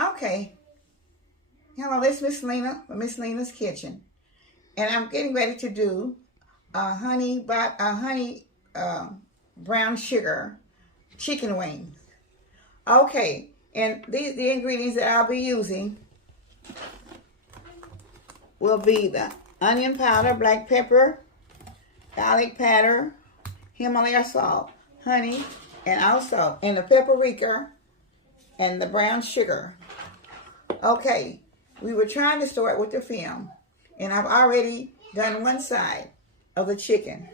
Okay. Hello, this is Miss Lena from Miss Lena's Kitchen. And I'm getting ready to do honey brown sugar chicken wings. Okay, and the ingredients that I'll be using will be the onion powder, black pepper, garlic powder, Himalaya salt, honey, and also and the paprika and the brown sugar. Okay, we were trying to start with the film, and I've already done one side of the chicken.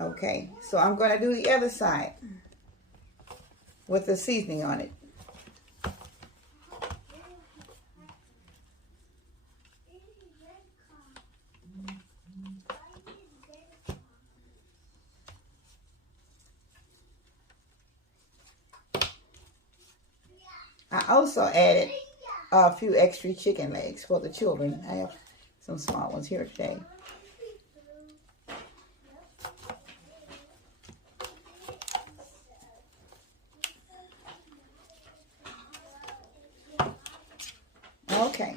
Okay, so I'm going to do the other side with the seasoning on it. I also added a few extra chicken legs for the children. I have some small ones here today. Okay.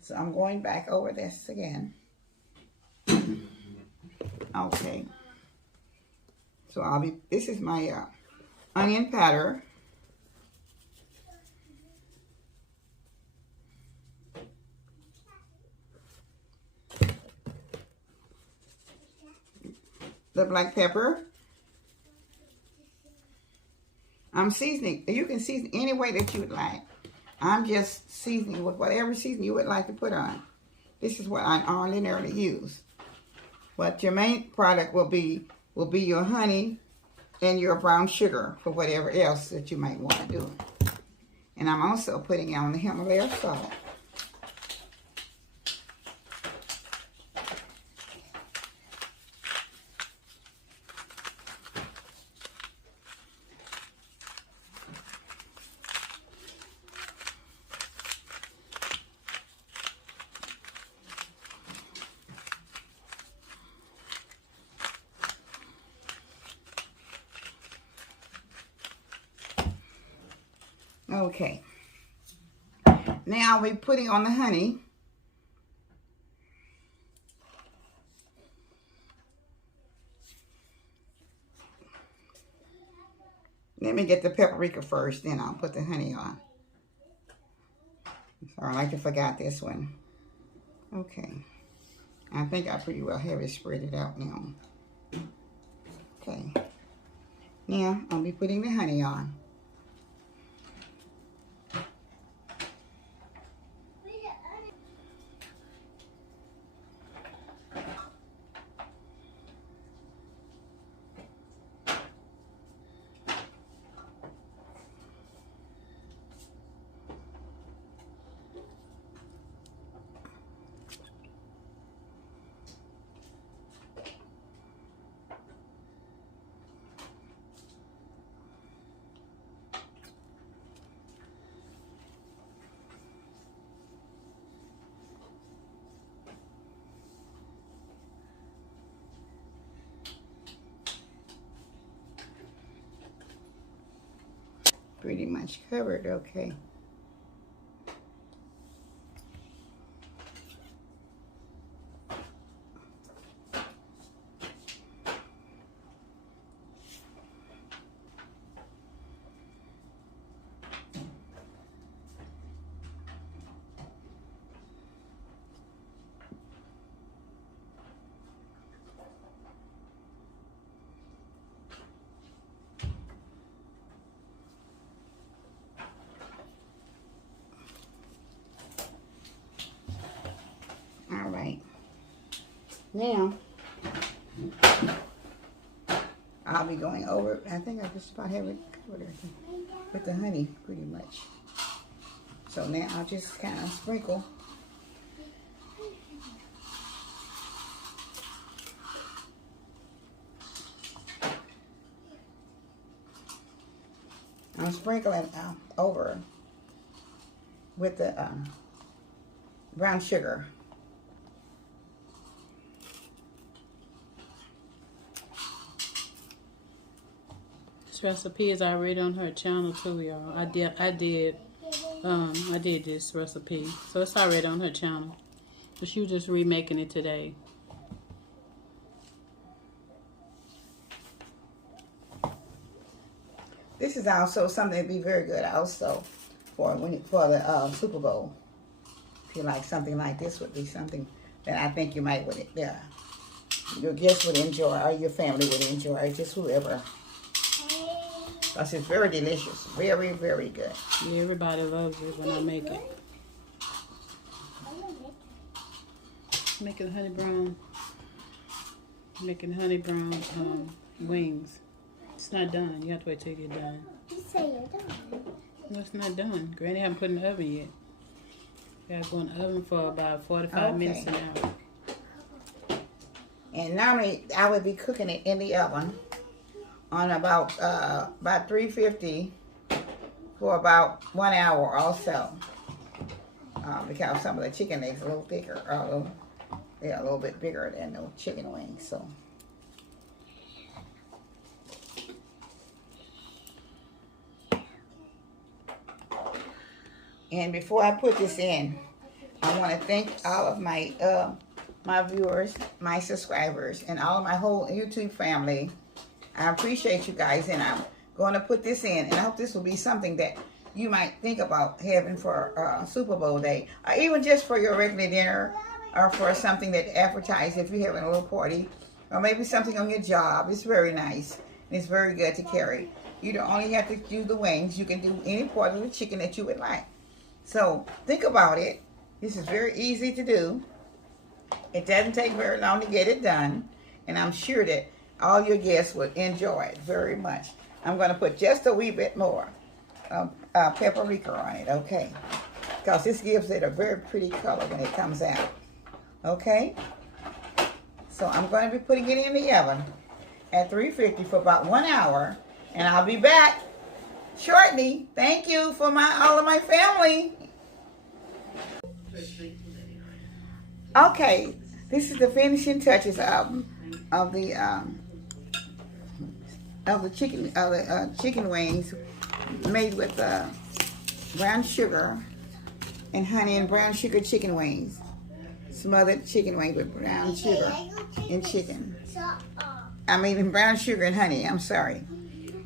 So I'm going back over this again. Okay. So this is my onion powder. The black pepper. I'm seasoning. You can season any way that you would like. I'm just seasoning with whatever seasoning you would like to put on. This is what I ordinarily use. But your main product will be your honey and your brown sugar for whatever else that you might want to do. And I'm also putting on the Himalaya salt. Okay. Now we're putting on the honey. Let me get the paprika first, then I'll put the honey on. Sorry, I forgot this one. Okay. I think I pretty well have it spread it out now. Okay. Now I'll be putting the honey on. Pretty much covered, okay. All right. Now, I'll be going over, I think I just about have it covered with the honey, pretty much. So now I'll just kind of sprinkle. I'm sprinkling over with the brown sugar. recipe is already on her channel too, y'all. I did this recipe, so it's already on her channel. But she was just remaking it today. This is also something to be very good also for the Super Bowl. If you like something like this, would be something that I think you might your guests would enjoy, or your family would enjoy, or just whoever. Because it's very delicious, very, very good. Yeah, everybody loves it when I make it. Making honey brown wings. It's not done. You have to wait till you get done. You say you're done. No, it's not done. Granny haven't put it in the oven yet. Gotta go in the oven for about 45 minutes an hour. And normally I would be cooking it in the oven on about 350 for about 1 hour or so. Because some of the chicken legs are a little thicker, they're a little bit bigger than the chicken wings. So. And before I put this in, I want to thank all of my my viewers, my subscribers, and all of my whole YouTube family. I appreciate you guys, and I'm going to put this in, and I hope this will be something that you might think about having for Super Bowl day, or even just for your regular dinner, or for something that advertise if you're having a little party, or maybe something on your job. It's very nice, and it's very good to carry. You don't only have to do the wings. You can do any part of the chicken that you would like. So think about it. This is very easy to do. It doesn't take very long to get it done. And I'm sure that all your guests will enjoy it very much. I'm going to put just a wee bit more paprika on it, okay? Because this gives it a very pretty color when it comes out, okay? So I'm going to be putting it in the oven at 350 for about 1 hour. And I'll be back shortly. Thank you for all of my family. Okay, this is the finishing touches of the chicken wings made with brown sugar and honey, and brown sugar chicken wings, smothered chicken wings with brown sugar and chicken. I mean brown sugar and honey. I'm sorry.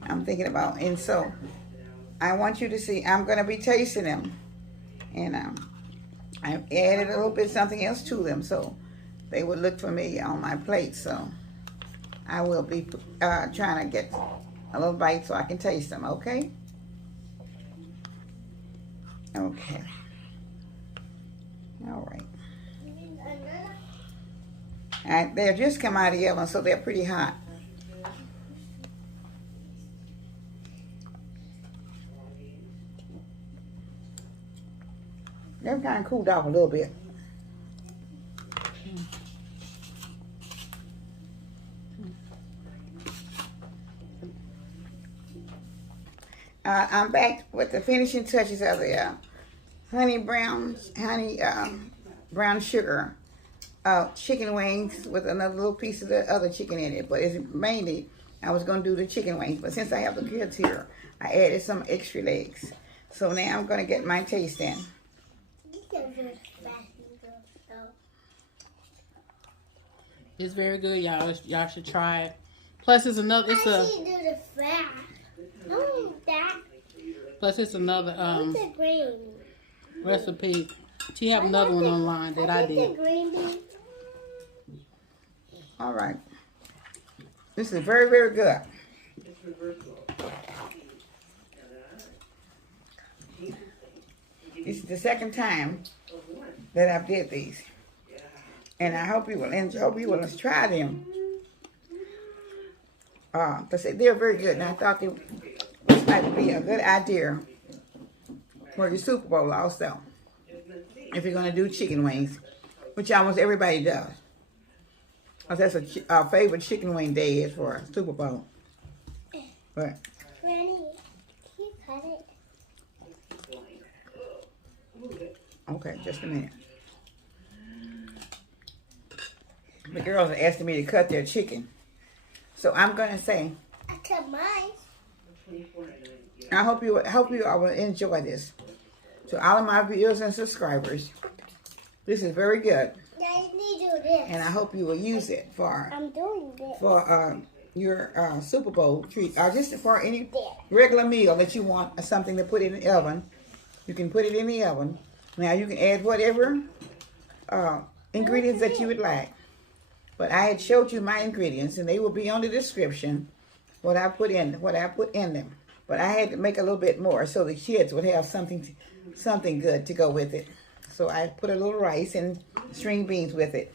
I'm thinking about, and so I want you to see, I'm going to be tasting them, and I added a little bit something else to them so they would look familiar on my plate. So I will be trying to get a little bite so I can taste them, okay? Okay. All right. They've just come out of the oven, so they're pretty hot. They're kind of cooled off a little bit. I'm back with the finishing touches of the brown sugar chicken wings with another little piece of the other chicken in it. But it's mainly, I was going to do the chicken wings. But since I have the kids here, I added some extra legs. So now I'm going to get my taste in. It's very good, y'all. Y'all should try it. Plus, it's another. It's a. Plus, it's another recipe. She have another one online that I did. All right. This is very, very good. This is the second time that I've did these. And I hope you will enjoy. You will try them. Because they're very good. And I thought this might be a good idea for your Super Bowl also. If you're going to do chicken wings, which almost everybody does. Because that's our favorite chicken wing day is for Super Bowl. But, Granny, can you cut it? okay, just a minute. The girls are asking me to cut their chicken. So I'm going to say, I cut mine. I hope you all will enjoy this. To all of my viewers and subscribers, this is very good, Daddy, do this. and I hope you will use it for I'm doing this. your Super Bowl treat, or just for any regular meal that you want, or something to put in the oven. You can put it in the oven. Now you can add whatever ingredients that you would like. But I had showed you my ingredients, and they will be on the description. What I put in them. But I had to make a little bit more so the kids would have something good to go with it. So I put a little rice and string beans with it.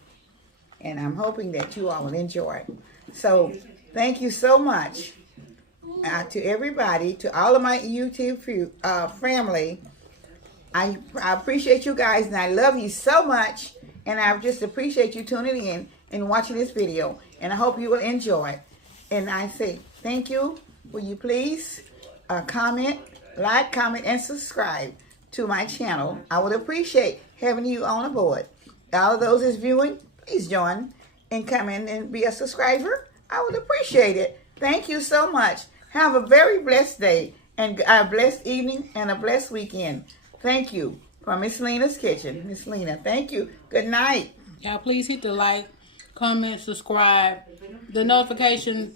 And I'm hoping that you all will enjoy it. So thank you so much to everybody, to all of my YouTube family. I appreciate you guys, and I love you so much. And I just appreciate you tuning in and watching this video. And I hope you will enjoy. And I say thank you. Will you please comment, and subscribe to my channel? I would appreciate having you on board. All of those that's viewing, please join and come in and be a subscriber. I would appreciate it. Thank you so much. Have a very blessed day, and a blessed evening, and a blessed weekend. Thank you. From Miss Lena's Kitchen. Miss Lena, thank you. Good night. Y'all please hit the like, comment, subscribe, the notification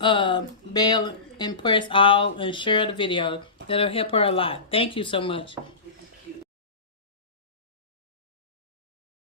bell, and press all, and share the video. That'll help her a lot. Thank you so much.